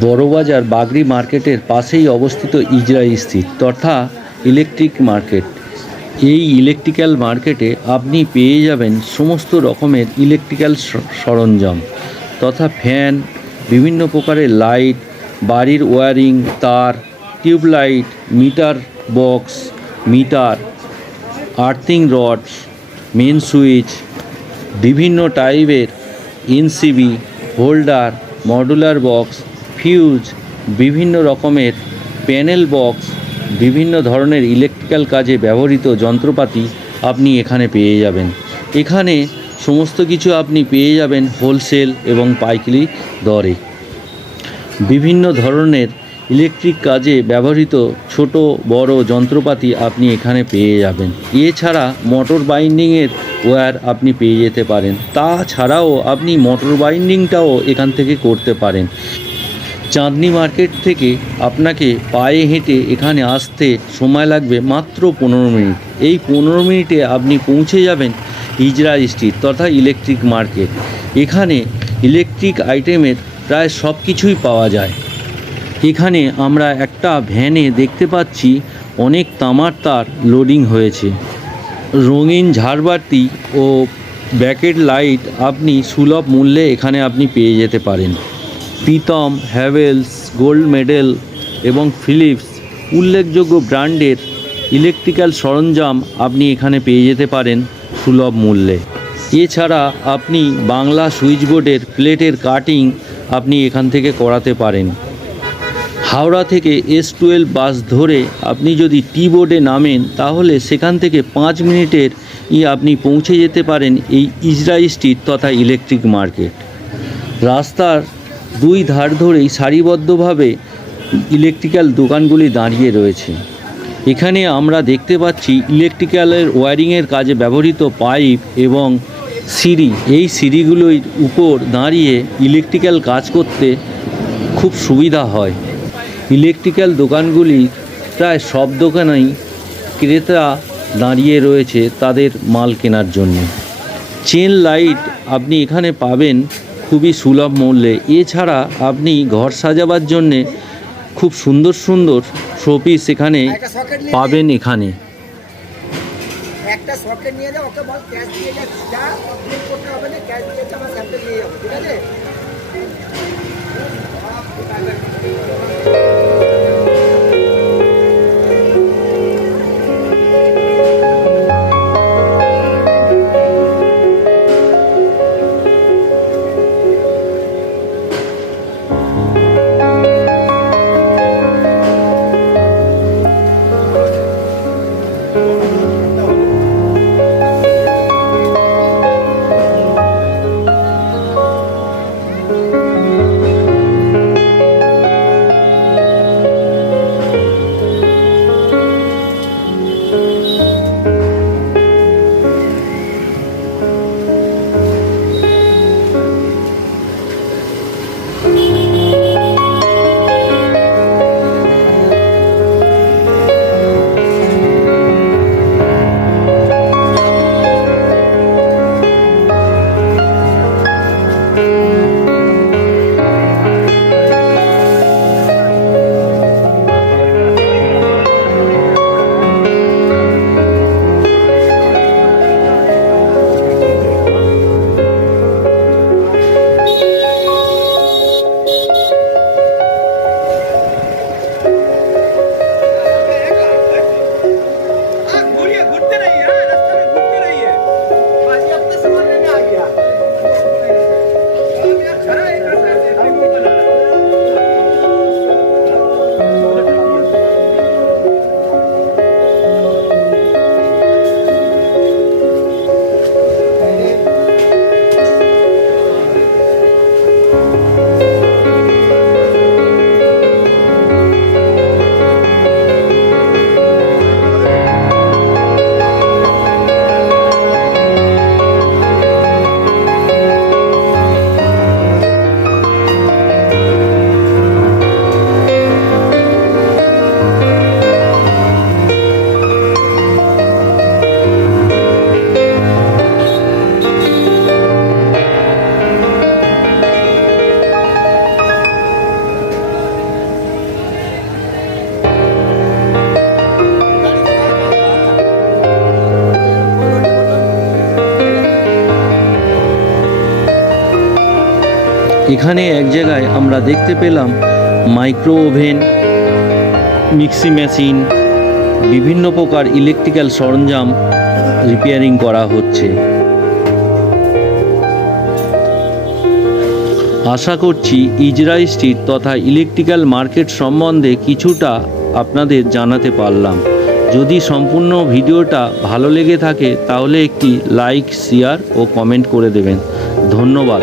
বড়বাজার বাগরি মার্কেটের পাশেই অবস্থিত ইজরা স্থিত, তথা ইলেকট্রিক মার্কেট। এই ইলেকট্রিক্যাল মার্কেটে আপনি পেয়ে যাবেন সমস্ত রকমের ইলেকট্রিক্যাল সরঞ্জাম, তথা ফ্যান, বিভিন্ন প্রকারের লাইট, বাড়ির ওয়্যারিং তার, tubelight, meter box, meter, earthing rods, main switch, বিভিন্ন টাইপের MCB, holder modular box, fuse, বিভিন্ন রকমের প্যানেল বক্স, বিভিন্ন ধরনের ইলেকট্রিক্যাল কাজে ব্যবহৃত যন্ত্রপাতি আপনি এখানে পেয়ে যাবেন। এখানে সমস্ত কিছু আপনি পেয়ে যাবেন হোলসেল এবং পাইকারি দরে। বিভিন্ন ধরনের ইলেকট্রিক কাজে ব্যবহৃত ছোট বড় যন্ত্রপাতি আপনি এখানে পেয়ে যাবেন। এছাড়া মোটর বাইন্ডিংয়ের ওয়্যার আপনি পেয়ে যেতে পারেন। তাছাড়াও আপনি মোটর বাইন্ডিংটাও এখান থেকে করতে পারেন। চাঁদনি মার্কেট থেকে আপনাকে পায়ে হেঁটে এখানে আসতে সময় লাগবে মাত্র পনেরো মিনিট। এই পনেরো মিনিটে আপনি পৌঁছে যাবেন ইজরা স্ট্রিট তথা ইলেকট্রিক মার্কেট। এখানে ইলেকট্রিক আইটেমের প্রায় সব কিছুই পাওয়া যায়। এখানে আমরা একটা ভ্যানে দেখতে পাচ্ছি অনেক তামার তার লোডিং হয়েছে। রঙিন ঝাড়বাতি ও ব্যাকেট লাইট আপনি সুলভ মূল্যে এখানে আপনি পেয়ে যেতে পারেন। প্রীতম, হ্যাভেলস, গোল্ড মেডেল এবং ফিলিপস উল্লেখযোগ্য ব্র্যান্ডের ইলেকট্রিক্যাল সরঞ্জাম আপনি এখানে পেয়ে যেতে পারেন সুলভ মূল্যে। এছাড়া আপনি বাংলা সুইচ বোর্ডের প্লেটের কাটিং আপনি এখান থেকে করাতে পারেন। হাওড়া থেকে এস টুয়েলভ বাস ধরে আপনি যদি টি বোর্ডে নামেন, তাহলে সেখান থেকে পাঁচ মিনিটের ই আপনি পৌঁছে যেতে পারেন এই ইজরা স্ট্রিট তথা ইলেকট্রিক মার্কেট। রাস্তার দুই ধার ধরেই সারিবদ্ধভাবে ইলেকট্রিক্যাল দোকানগুলি দাঁড়িয়ে রয়েছে। এখানে আমরা দেখতে পাচ্ছি ইলেকট্রিক্যালের ওয়্যারিংয়ের কাজে ব্যবহৃত পাইপ এবং সিঁড়ি। এই সিঁড়িগুলোর উপর দাঁড়িয়ে ইলেকট্রিক্যাল কাজ করতে খুব সুবিধা হয়। ইলেকট্রিক্যাল দোকানগুলি প্রায় সব দোকানেই ক্রেতা দাঁড়িয়ে রয়েছে তাদের মাল কেনার জন্য। চেন লাইট আপনি এখানে পাবেন খুবই সুলভ মূল্যে। এছাড়া আপনি ঘর সাজাবার জন্যে খুব সুন্দর সুন্দর শোপিস এখানে পাবেন এখানে। একটা সকেট নিয়ে যাও ওকে বল ক্যাশ দিয়ে যা যা বিল করতে হবে না ক্যাশ দিয়ে যা আমার স্যাম্পল নিয়ে যাব ঠিক আছে? এখানে এক জায়গায় আমরা দেখতে পেলাম মাইক্রো ওভেন মিক্সি মেশিন, বিভিন্ন প্রকার ইলেকট্রিক্যাল সরঞ্জাম রিপেয়ারিং করা হচ্ছে। আশা করছি ইজরাই স্ট্রিট তথা ইলেকট্রিক্যাল মার্কেট সম্বন্ধে কিছুটা আপনাদের জানাতে পারলাম। যদি সম্পূর্ণ ভিডিওটা ভালো লেগে থাকে, তাহলে একটি লাইক, শেয়ার ও কমেন্ট করে দেবেন। ধন্যবাদ।